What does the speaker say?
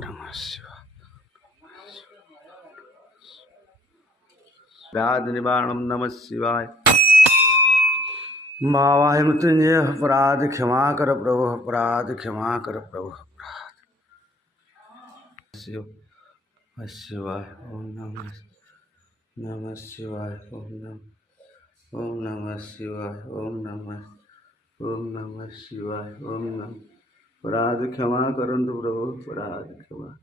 नमः शिवाय। व्याधि निवारणम नमः शिवाय। मावाहि मृत्युंजय अपराध क्षमा कर प्रभु, अपराध क्षमा कर प्रभु, शिवाय शिवाय। ओम नमः शिवाय। ओम नमः शिवाय। ओम नमः शिवाय। ओम नमः। अपराध क्षमा करंतु प्रभु, अपराध क्षमा।